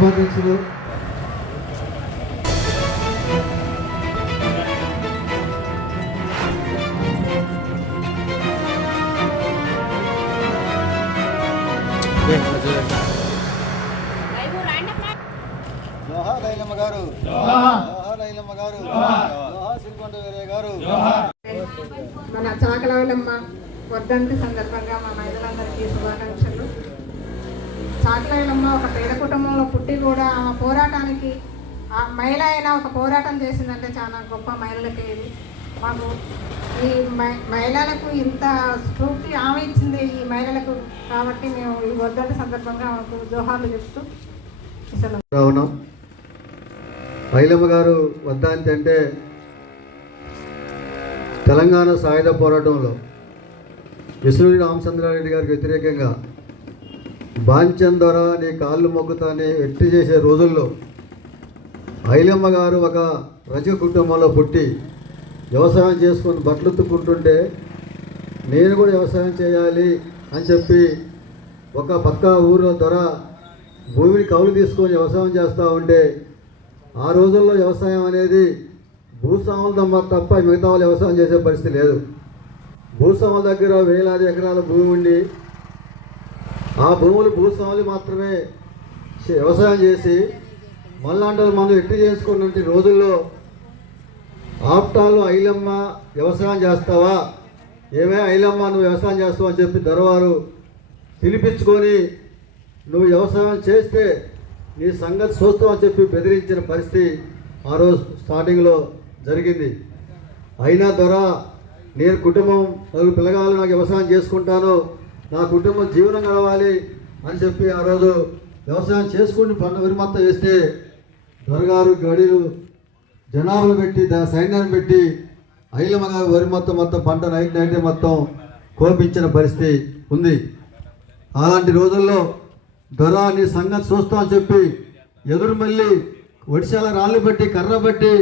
సభాధ్యక్షులు గారు. గారు. సిరికొండ గారు. మన చాకలవలమ్మ వర్ధంతి సందర్భంగా మా మహిళలందరికీ శుభాకాంక్షలు. చాకలవలమ్మ ఒక పేద కుటుంబంలో పుట్టి కూడా ఆమె పోరాటానికి ఆ మహిళ అయినా ఒక పోరాటం చేసిందంటే చాలా గొప్ప మహిళలకి ఇది. మాకు ఈ మహిళలకు ఇంత స్ఫూర్తి ఆమె ఇచ్చింది ఈ మహిళలకు కాబట్టి మేము ఈ వర్ధంతి సందర్భంగా మాకు జోహార్లు చెప్తూ అవును. మహిళమ్మ గారు వద్దాంతి అంటే తెలంగాణ సాయుధ పోరాటంలో విష్ణుడి రామచంద్రారెడ్డి గారికి వ్యతిరేకంగా బాంచం ద్వారా నీ కాళ్ళు మొక్కుతానే ఎట్టి చేసే రోజుల్లో ఐలమ్మ గారు ఒక రజక కుటుంబంలో పుట్టి వ్యవసాయం చేసుకొని బట్టలుత్తుకుంటుంటే నేను కూడా వ్యవసాయం చేయాలి అని చెప్పి ఒక పక్క ఊరిలో ధర భూమిని కౌలు తీసుకొని వ్యవసాయం చేస్తూ ఉంటే ఆ రోజుల్లో వ్యవసాయం అనేది భూస్వాముల తప్ప తప్ప మిగతా వాళ్ళు వ్యవసాయం చేసే పరిస్థితి లేదు. భూస్వాముల దగ్గర వేలాది ఎకరాల భూమి ఉండి ఆ భూములు భూస్వాములు మాత్రమే వ్యవసాయం చేసి మళ్ళాంటి మనం ఎట్టి చేసుకున్నటువంటి రోజుల్లో ఆప్టాలు ఐలమ్మ వ్యవసాయం చేస్తావా? ఏమే ఐలమ్మ నువ్వు వ్యవసాయం చేస్తావు అని చెప్పి దొరవారు పిలిపించుకొని నువ్వు వ్యవసాయం చేస్తే నీ సంగతి చూస్తామని చెప్పి బెదిరించిన పరిస్థితి ఆ రోజు స్టార్టింగ్లో జరిగింది. అయినా దొర నేను కుటుంబం నలుగురు పిల్లగాలు నాకు వ్యవసాయం చేసుకుంటాను నా కుటుంబం జీవనం గడవాలి అని చెప్పి ఆ రోజు వ్యవసాయం చేసుకుని పంట విరిమత్త వేస్తే దొరగారు గడిలు జనాభాలు పెట్టి దా సైన్యాన్ని పెట్టి ఐలమ్మ గారు వరి మొత్తం మొత్తం పంట నైట్ నైటే మొత్తం కోపించిన పరిస్థితి ఉంది. అలాంటి రోజుల్లో దొర నీ సంగతి చూస్తా అని చెప్పి ఎదురు మళ్ళీ ఒడిశాల రాళ్ళు బట్టి కర్ర బట్టి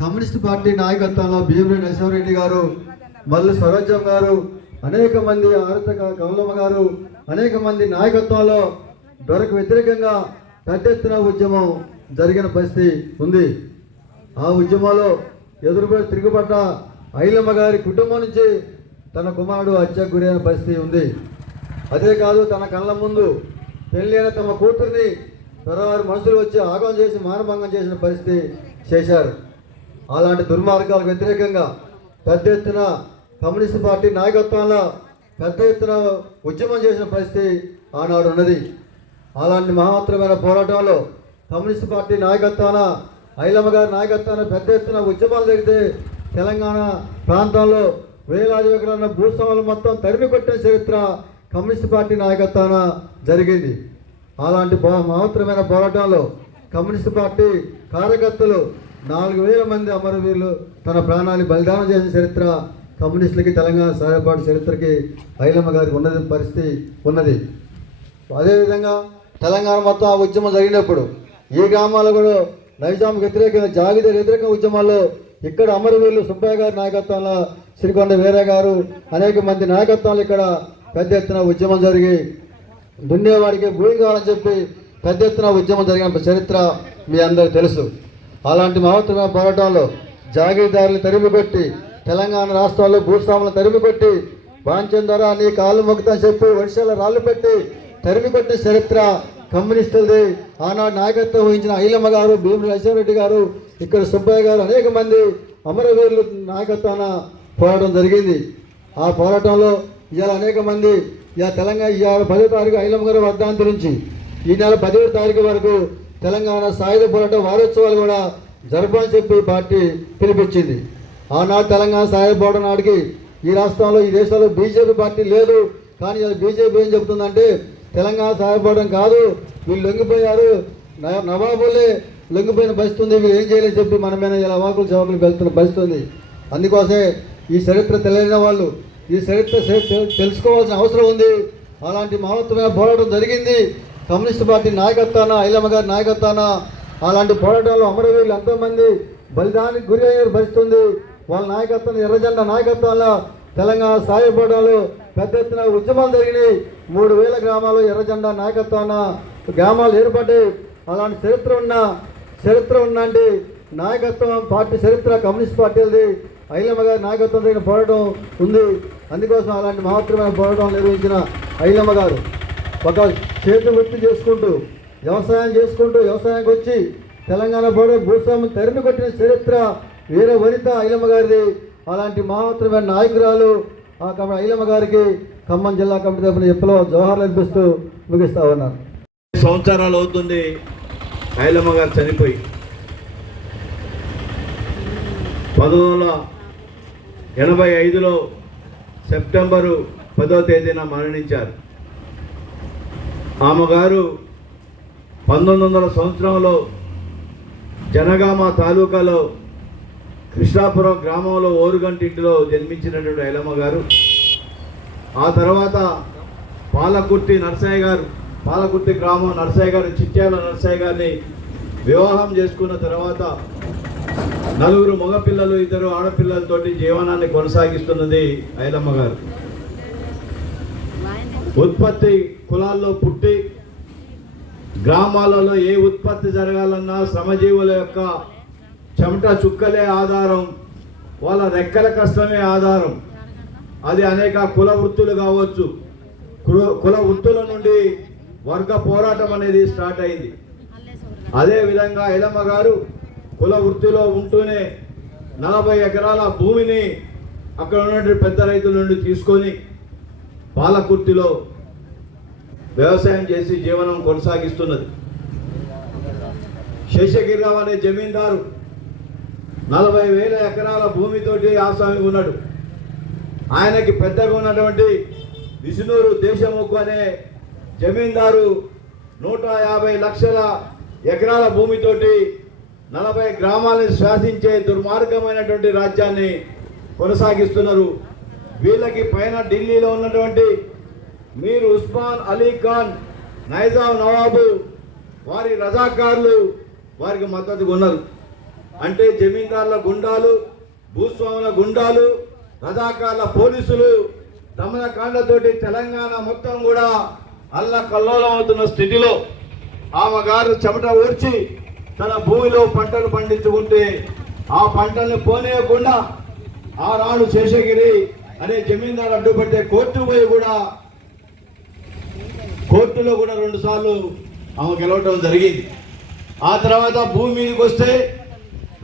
కమ్యూనిస్ట్ పార్టీ నాయకత్వంలో భీమరెడ్డి నరసింహారెడ్డి గారు మల్లు స్వరాజ్యం గారు అనేక మంది ఆరత కమలమ్మ గారు అనేక మంది నాయకత్వంలో దొరకు వ్యతిరేకంగా పెద్ద ఎత్తున ఉద్యమం జరిగిన పరిస్థితి ఉంది. ఆ ఉద్యమంలో ఎదురుపడి తిరుగుబడ్డ ఐలమ్మ గారి కుటుంబం నుంచి తన కుమారుడు హత్యకు గురైన పరిస్థితి ఉంది. అదే కాదు తన కళ్ళ ముందు పెళ్ళైన తమ కూతుర్ని తెరవారి మనుషులు వచ్చి ఆగం చేసి మానభంగం చేసిన పరిస్థితి చేశారు. అలాంటి దుర్మార్గాలకు వ్యతిరేకంగా పెద్ద ఎత్తున కమ్యూనిస్ట్ పార్టీ నాయకత్వంలో పెద్ద ఎత్తున ఉద్యమం చేసిన పరిస్థితి ఆనాడు ఉన్నది అలాంటి మహత్తరమైన పోరాటంలో కమ్యూనిస్ట్ పార్టీ నాయకత్వాన ఐలమ్మ గారి నాయకత్వాన పెద్ద ఎత్తున ఉద్యమాలు జరిగితే తెలంగాణ ప్రాంతంలో వేలాది ఎకరాల భూస్వాములు మొత్తం తరిమి కొట్టిన చరిత్ర కమ్యూనిస్ట్ పార్టీ నాయకత్వాన జరిగింది. అలాంటి మహత్తరమైన పోరాటంలో కమ్యూనిస్ట్ పార్టీ కార్యకర్తలు నాలుగు వేల మంది అమరవీరులు తన ప్రాణాన్ని బలిదానం చేసిన చరిత్ర కమ్యూనిస్టులకి తెలంగాణ సాయపాటు చరిత్రకి ఐలమ్మ గారికి ఉన్నది పరిస్థితి ఉన్నది. అదేవిధంగా తెలంగాణ మొత్తం ఆ ఉద్యమం జరిగినప్పుడు ఈ గ్రామాల్లో కూడా నైజాంకి వ్యతిరేకంగా జాగిద వ్యతిరేక ఉద్యమాల్లో ఇక్కడ అమరవీరులు సుబ్బయ్య గారి నాయకత్వంలో శ్రీకొండ వీర గారు అనేక మంది నాయకత్వాలు ఇక్కడ పెద్ద ఎత్తున ఉద్యమం జరిగి దున్నేవాడికి భూమి కావాలని చెప్పి పెద్ద ఎత్తున ఉద్యమం జరిగిన చరిత్ర మీ అందరికీ తెలుసు. అలాంటి మహత్తరమైన పోరాటంలో జాగీరదారులు తరిమి తెలంగాణ రాష్ట్రాల్లో భూస్వాములను తరిమి కొట్టి బాంచం ద్వారా నీ కాళ్ళు మొక్కుతా చెప్పి వర్షాల రాళ్ళు పెట్టి తరిమి కొట్టిన చరిత్ర కమ్యూనిస్టులది. ఆనాడు నాయకత్వం వహించిన ఐలమ్మ గారు భీముడు నరసింహారెడ్డి గారు ఇక్కడ సుబ్బయ్య గారు అనేక మంది అమరవీరులు నాయకత్వాన పోరాటం జరిగింది. ఆ పోరాటంలో ఇవాళ అనేక మంది ఇలా తెలంగాణ ఇవాళ పదో తారీఖు ఐలమ్మ గారి వర్ధాంతి నుంచి ఈ నెల పదిహేడు తారీఖు వరకు తెలంగాణ సాయుధ పోరాట వారోత్సవాలు కూడా జరపని చెప్పి పార్టీ పిలిపించింది. ఆనాడు తెలంగాణ సాయుధ నాటికి ఈ రాష్ట్రంలో ఈ దేశంలో బీజేపీ పార్టీ లేదు. కానీ అది బీజేపీ ఏం చెబుతుందంటే తెలంగాణ సాయపడడం కాదు వీళ్ళు లొంగిపోయారు. నవాబులే లొంగిపోయిన పరిస్థితి ఉంది. వీళ్ళు ఏం చేయలేని చెప్పి మన మీద ఇలా వాకులు చవాకులు వెళ్తున్న పరిస్థితి ఉంది. అందుకోసమే ఈ చరిత్ర తెలియని వాళ్ళు ఈ చరిత్ర తెలుసుకోవాల్సిన అవసరం ఉంది. అలాంటి మహత్తరమైన పోరాటం జరిగింది. కమ్యూనిస్ట్ పార్టీ నాయకత్వాన ఐలమ్మ గారి నాయకత్వాన అలాంటి పోరాటాల్లో అమరవీరులు ఎంతోమంది బలిదానికి గురి అయ్యారు భరిస్తుంది ఉంది. వాళ్ళ నాయకత్వం ఎర్రజెండా నాయకత్వంలో తెలంగాణ సాయ పెద్ద ఎత్తున ఉద్యమాలు జరిగినాయి. మూడు వేల గ్రామాలు ఎర్రజెండా నాయకత్వాన గ్రామాలు ఏర్పడ్డాయి. అలాంటి చరిత్ర ఉన్న చరిత్ర ఉన్నంటి నాయకత్వం పార్టీ చరిత్ర కమ్యూనిస్ట్ పార్టీలది. ఐలమ్మ గారి నాయకత్వం దగ్గర పోరాటం ఉంది. అందుకోసం అలాంటి మహత్తరమైన పోరాటం నిర్వహించిన ఐలమ్మ గారు. ఒక చేతి వృత్తి చేసుకుంటూ వ్యవసాయం చేసుకుంటూ వ్యవసాయానికి వచ్చి తెలంగాణ బోర్డు భూస్వామి తరిమి కొట్టిన చరిత్ర వీర వనిత ఐలమ్మ గారిది అలాంటి మహోత్తరమైన నాయకురాలు. ఆ కమిటీ ఐలమ్మ గారికి ఖమ్మం జిల్లా కమిటీ తరఫున ఎప్పులో జవహర్లు అనిపిస్తూ ముగిస్తా ఉన్నారు సంవత్సరాలు అవుతుంది ఐలమ్మ గారు చనిపోయి. పంతొమ్మిది వందల ఎనభై ఐదులో సెప్టెంబరు పదో తేదీన మరణించారు. ఆమె గారు పంతొమ్మిది వందల సంవత్సరంలో జనగామ తాలూకాలో కృష్ణాపురం గ్రామంలో ఓరుగంటింటిలో జన్మించినటువంటి ఐలమ్మ గారు ఆ తర్వాత పాలకుర్తి నరసయ్య గారు పాలకుర్తి గ్రామం నరసయ్య గారు చిట్యాల నర్సయ్య గారిని వివాహం చేసుకున్న తర్వాత నలుగురు మగపిల్లలు ఇద్దరు ఆడపిల్లలతోటి జీవనాన్ని కొనసాగిస్తున్నది ఐలమ్మ గారు. ఉత్పత్తి కులాల్లో పుట్టి గ్రామాలలో ఏ ఉత్పత్తి జరగాలన్నా శ్రమజీవుల యొక్క చెమట చుక్కలే ఆధారం వాళ్ళ రెక్కల కష్టమే ఆధారం. అది అనేక కుల వృత్తులు కావచ్చు. కుల- వృత్తుల నుండి వర్గ పోరాటం అనేది స్టార్ట్ అయింది. అదే విధంగా ఎలమ్మ గారు కుల వృత్తిలో ఉంటూనే నలభై ఎకరాల భూమిని అక్కడ ఉన్నటువంటి పెద్ద రైతుల నుండి తీసుకొని పాలకుర్తిలో వ్యవసాయం చేసి జీవనం కొనసాగిస్తున్నది. శేషగిరిరావు అనే జమీందారు నలభై వేల ఎకరాల భూమితోటి ఆస్వామి ఉన్నాడు. ఆయనకి పెద్దగా ఉన్నటువంటి విష్ణూరు దేశముఖు అనే జమీందారు నూట యాభై లక్షల ఎకరాల భూమితోటి నలభై గ్రామాలను శాసించే దుర్మార్గమైనటువంటి రాజ్యాన్ని కొనసాగిస్తున్నారు. వీళ్ళకి పైన ఢిల్లీలో ఉన్నటువంటి మీర్ ఉస్మాన్ అలీ ఖాన్ నైజాం నవాబు వారి రజాకారులు వారికి మద్దతుగా ఉన్నారు. అంటే జమీందారుల గుండాలు భూస్వాముల గుండాలు రజాకార్ల పోలీసులు దమనకాండతోటి తెలంగాణ మొత్తం కూడా అల్ల కల్లోలం అవుతున్న స్థితిలో ఆమె గారు చెమట ఊర్చి తన భూమిలో పంటలు పండించుకుంటే ఆ పంటల్ని పోనీయకుండా ఆ శేషగిరి అనే జమీందారు అడ్డుపట్టే కోర్టు పోయి కూడా కోర్టులో కూడా రెండు సార్లు ఆమె గెలవటం జరిగింది. ఆ తర్వాత భూమి మీదకి వస్తే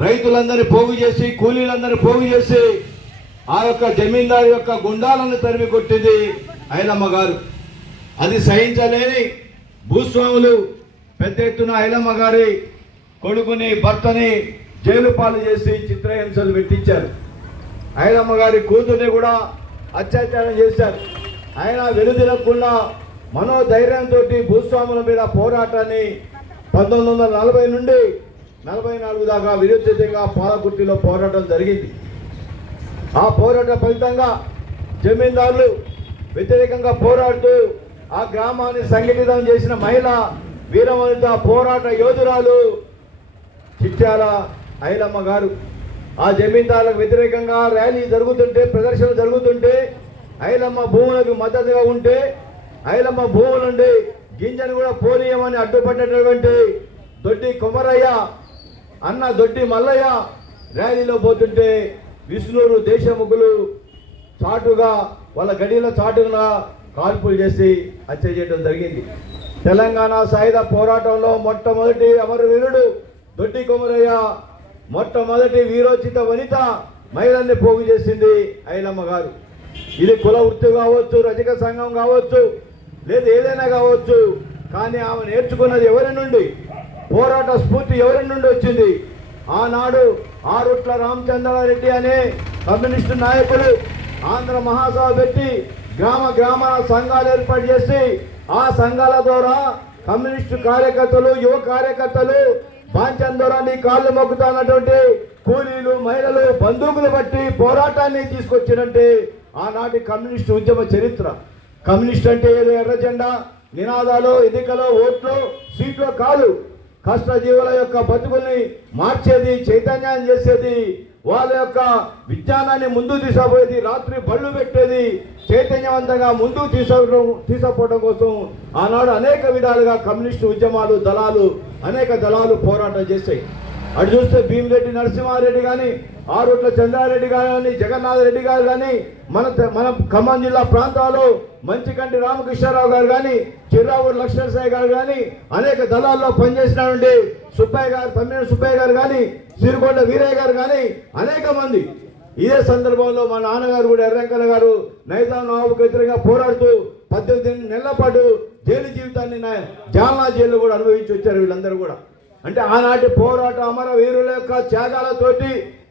రైతులందరినీ పోగు చేసి కూలీలందరినీ పోగు చేసి ఆ యొక్క జమీందారు యొక్క గుండాలను తరిమి కొట్టింది ఐలమ్మ గారు. అది సహించలేని భూస్వాములు పెద్ద ఎత్తున ఐలమ్మ గారి కొడుకుని భర్తని జైలు పాలు చేసి చిత్రహింసలు పెట్టించారు. ఐలమ్మ గారి కూతుర్ని కూడా అత్యాచారం చేశారు. ఆయన వెలుదిరకుండా మనోధైర్యంతో భూస్వాముల మీద పోరాటాన్ని పంతొమ్మిది వందల నలభై నుండి నలభై నాలుగు దాకా విరుద్ధంగా పాలకుర్తిలో పోరాటం జరిగింది. ఆ పోరాట ఫలితంగా జమీందారులు వ్యతిరేకంగా పోరాడుతూ ఆ గ్రామాన్ని సంఘటితం చేసిన మహిళ వీరవనిత పోరాట యోధురాలు చిట్యాల ఐలమ్మ గారు. ఆ జమీందారులకు వ్యతిరేకంగా ర్యాలీ జరుగుతుంటే ప్రదర్శన జరుగుతుంటే ఐలమ్మ భూములకు మద్దతుగా ఉంటే ఐలమ్మ భూముల నుండి గింజను కూడా పోనీయమని అడ్డుపడినటువంటి దొడ్డి కొమరయ్య అన్న దొడ్డి మల్లయ్య ర్యాలీలో పోతుంటే విష్ణూరు దేశముఖులు చాటుగా వాళ్ళ గడిలో చాటుగా కాల్పులు చేసి హత్య చేయడం జరిగింది. తెలంగాణ సాయుధ పోరాటంలో మొట్టమొదటి అమరవీరుడు దొడ్డి కొమరయ్య మొట్టమొదటి వీరోచిత వనిత మహిళల్ని పోగు చేసింది ఐలమ్మ గారు. ఇది కుల వృత్తి కావచ్చు రజక సంఘం కావచ్చు లేదు ఏదైనా కావచ్చు కానీ ఆమె నేర్చుకున్నది ఎవరి నుండి? పోరాట స్ఫూర్తి ఎవరి నుండి వచ్చింది? ఆనాడు ఆరుట్ల రామచంద్రారెడ్డి అనే కమ్యూనిస్టు నాయకులు ఆంధ్ర మహాసభ పెట్టి గ్రామ గ్రామాల సంఘాలు ఏర్పాటు చేసి ఆ సంఘాల ద్వారా కమ్యూనిస్టు కార్యకర్తలు యువ కార్యకర్తలు బాంచన్ ద్వారా నీ కాళ్ళు మొక్కుతానటువంటి కూలీలు మహిళలు బంధువులు బట్టి పోరాటాన్ని తీసుకొచ్చినంటే ఆనాటి కమ్యూనిస్టు ఉద్యమ చరిత్ర. కమ్యూనిస్ట్ అంటే ఏదో ఎర్ర జెండా నినాదాలు ఎన్నికలో ఓట్లు సీట్లో కాదు. కష్టజీవుల యొక్క బతుకుల్ని మార్చేది చైతన్యాన్ని చేసేది వాళ్ళ యొక్క విజ్ఞానాన్ని ముందుకు తీసుకుపోయేది రాత్రి బళ్ళు పెట్టేది చైతన్యవంతంగా ముందుకు తీసుకోవడం తీసుకుపోవడం కోసం ఆనాడు అనేక విధాలుగా కమ్యూనిస్టు ఉద్యమాలు దళాలు అనేక దళాలు పోరాటం చేశాయి. అటు చూస్తే భీమిరెడ్డి నరసింహారెడ్డి కానీ ఆరుట్ల చంద్రారెడ్డి కానీ జగన్నాథరెడ్డి గారు కానీ మన మన ఖమ్మం జిల్లా ప్రాంతాల్లో మంచికంటి రామకృష్ణారావు గారు కానీ చిర్రావూరు లక్ష్మణసాయి గారు కానీ అనేక దళాల్లో పనిచేసినటువంటి సుబ్బయ్య గారు తమ్మిన సుబ్బయ్య గారు కానీ సిరికొండ వీరయ్య గారు కానీ అనేక మంది. ఇదే సందర్భంలో మా నాన్నగారు కూడా ఎర్రంకన్న గారు నైజాం నవాబుకు వ్యతిరేకంగా పోరాడుతూ పద్దెనిమిది నెలల పాటు జైలు జీవితాన్ని నా- జాల్నా జైల్లో కూడా అనుభవించి వచ్చారు వీళ్ళందరూ కూడా. అంటే ఆనాటి పోరాట అమర వీరుల యొక్క త్యాగాలతోటి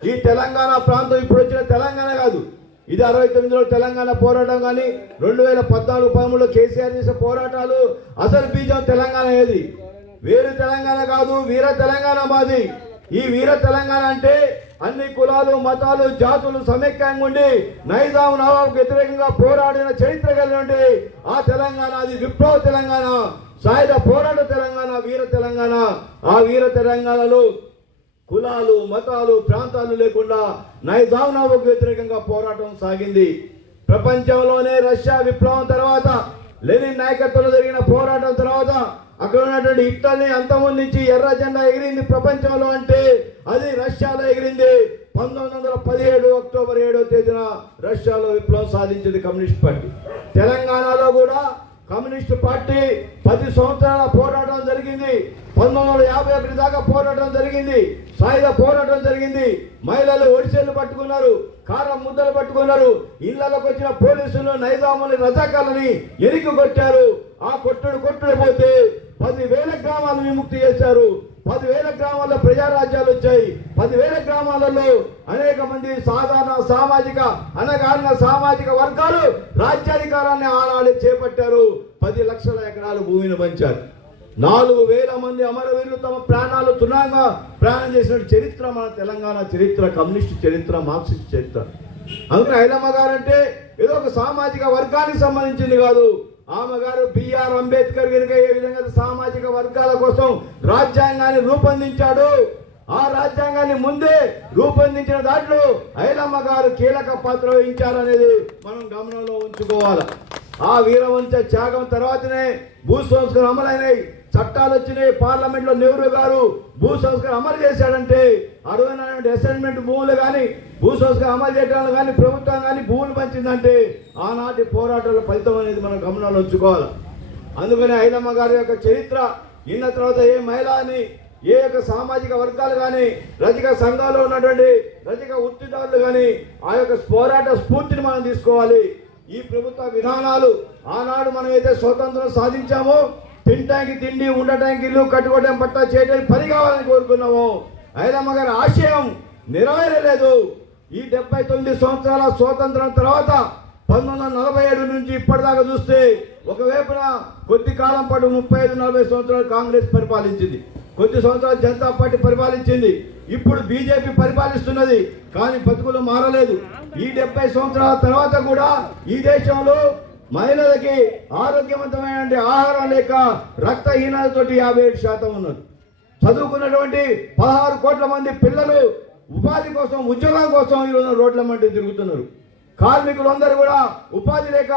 ఈ తెలంగాణ ప్రాంతం ఇప్పుడు వచ్చిన తెలంగాణ కాదు. ఇది అరవై తొమ్మిదిలో తెలంగాణ పోరాటం కానీ రెండు వేల పద్నాలుగు పదమూడులో కేసీఆర్ చేసే పోరాటాలు అసలు బీజం తెలంగాణ ఏది? వేరు తెలంగాణ కాదు వీర తెలంగాణ మాది. ఈ వీర తెలంగాణ అంటే అన్ని కులాలు మతాలు జాతులు సమైక్యంగా ఉండి నైజాం నవాబుకు వ్యతిరేకంగా పోరాడిన చరిత్ర కలిగి ఆ తెలంగాణ అది విప్లవ తెలంగాణ. సాయుధ పోరాట తెలంగాణ వీర తెలంగాణ ఆ వీర తెలంగాణలో కులాలు మతాలు ప్రాంతాలు లేకుండా నైజాం వ్యతిరేకంగా పోరాటం సాగింది. ప్రపంచంలోనే రష్యా విప్లవం తర్వాత లెనిన్ నాయకత్వంలో జరిగిన పోరాటం తర్వాత అక్కడ ఉన్నటువంటి ఇట్టల్ని అంతమొందించి ఎర్ర జెండా ఎగిరింది ప్రపంచంలో అంటే అది రష్యాలో ఎగిరింది. పంతొమ్మిది వందల పదిహేడు అక్టోబర్ ఏడో తేదీన రష్యాలో విప్లవం సాధించింది కమ్యూనిస్ట్ పార్టీ. తెలంగాణలో కూడా కమ్యూనిస్ట్ పార్టీ పది సంవత్సరాల పోరాటం జరిగింది. పంతొమ్మిది వందల యాభై ఒకటి దాకా పోరాటం జరిగింది. సాయుధ పోరాటం జరిగింది. మహిళలు ఒడిసేలు పట్టుకున్నారు. కారం ముద్దలు పట్టుకున్నారు. ఇళ్ళలోకి వచ్చిన పోలీసులు నైజాముని రజాకాలని ఎరికి కొట్టారు ఆ కొట్టుడు కొట్టుడు పోతే పదివేల గ్రామాలు విముక్తి చేశారు. పదివేల గ్రామాల్లో ప్రజారాజ్యాలు వచ్చాయి. పదివేల గ్రామాలలో అనేక మంది సాధారణ సామాజిక అనగారిన సామాజిక వర్గాలు రాజ్యాధికారాన్ని ఆనాడు చేపట్టారు. పది లక్షల ఎకరాలు భూమిని పంచారు. నాలుగు వేల మంది అమరవీరులు తమ ప్రాణాలు తృణంగా ప్రాణం చేసిన చరిత్ర మన తెలంగాణ చరిత్ర కమ్యూనిస్ట్ చరిత్ర మార్క్సిస్ట్ చరిత్ర. అందుకని ఐలమ్మ గారంటే ఏదో ఒక సామాజిక వర్గానికి సంబంధించింది కాదు. ఆమె గారు బిఆర్ అంబేద్కర్ కనుక ఏ విధంగా సామాజిక వర్గాల కోసం రాజ్యాంగాన్ని రూపొందించాడు ఆ రాజ్యాంగాన్ని ముందే రూపొందించిన దాంట్లో ఐలమ్మ గారు కీలక పాత్ర వహించారనేది మనం గమనంలో ఉంచుకోవాలి. ఆ వీరవంశ త్యాగం తర్వాతనే భూ సంస్కరణ అమలైనాయి. చట్టాలు వచ్చినాయి పార్లమెంట్లో నెహ్రూ గారు భూ సంస్కరణ అమలు చేశాడంటే అరవై అసైన్మెంట్ భూములు కానీ భూసోస్గా అమలు చేయడాలు కానీ ప్రభుత్వం కానీ భూములు పంచిందంటే ఆనాటి పోరాటాల ఫలితం అనేది మనం గమనంలో ఉంచుకోవాలి. అందుకని ఐలమ్మ గారి యొక్క చరిత్ర ఇన్న తర్వాత ఏ మహిళని ఏ యొక్క సామాజిక వర్గాలు కానీ రజక సంఘాల్లో ఉన్నటువంటి రజక వృత్తిదారులు కానీ ఆ యొక్క పోరాట స్ఫూర్తిని మనం తీసుకోవాలి. ఈ ప్రభుత్వ విధానాలు ఆనాడు మనం అయితే స్వతంత్రం సాధించామో తినటానికి తిండి ఉండటానికి ఇల్లు కట్టుకోవడం పట్ట చేయడానికి పని కావాలని కోరుకున్నాము ఐలమ్మ గారి ఆశయం నెరవేరలేదు. ఈ డెబ్బై తొమ్మిది సంవత్సరాల స్వాతంత్రం తర్వాత పంతొమ్మిది వందల నలభై ఏడు నుంచి ఇప్పటిదాకా చూస్తే ఒకవైపున కొద్ది కాలం పాటు ముప్పై ఐదు నలభై సంవత్సరాలు కాంగ్రెస్ పరిపాలించింది. కొద్ది సంవత్సరాలు జనతా పార్టీ పరిపాలించింది. ఇప్పుడు బీజేపీ పరిపాలిస్తున్నది కానీ బతుకులు మారలేదు. ఈ డెబ్బై సంవత్సరాల తర్వాత కూడా ఈ దేశంలో మహిళలకి ఆరోగ్యవంతమైన ఆహారం లేక రక్తహీనతతోటి యాభై ఏడు శాతం ఉన్నది. చదువుకున్నటువంటి పదహారు కోట్ల మంది పిల్లలు ఉపాధి కోసం ఉద్యోగం కోసం ఈరోజు రోడ్ల మంటే తిరుగుతున్నారు. కార్మికులందరూ కూడా ఉపాధి లేక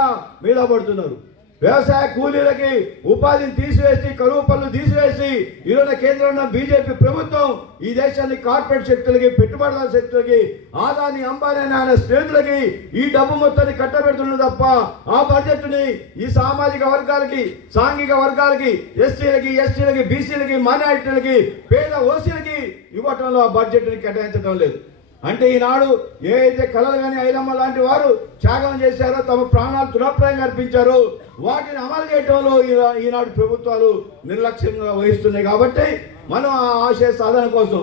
మీద పడుతున్నారు. వ్యవసాయ కూలీలకి ఉపాధిని తీసివేసి కరువు పనులు తీసివేసి ఈరోజు కేంద్రంలో బీజేపీ ప్రభుత్వం ఈ దేశాన్ని కార్పొరేట్ శక్తులకి పెట్టుబడుల శక్తులకి ఆదాని అంబానీ ఆయన స్నేహితులకి ఈ డబ్బు మొత్తాన్ని కట్టబెడుతున్నది తప్ప ఆ బడ్జెట్ని ఈ సామాజిక వర్గాలకి సాంఘిక వర్గాలకి ఎస్సీలకి ఎస్టీలకి బీసీలకి మైనారిటీలకి పేద ఓసీలకి ఇవ్వటంలో ఆ బడ్జెట్ని కేటాయించడం లేదు. అంటే ఈనాడు ఏ అయితే కళలు కానీ ఐలమ్మ లాంటి వారు త్యాగం చేశారో తమ ప్రాణాలు తునప్రాయంగా అర్పించారో వాటిని అమలు చేయడంలో ఈనాడు ప్రభుత్వాలు నిర్లక్ష్యంగా వహిస్తున్నాయి కాబట్టి మనం ఆ ఆశయ సాధన కోసం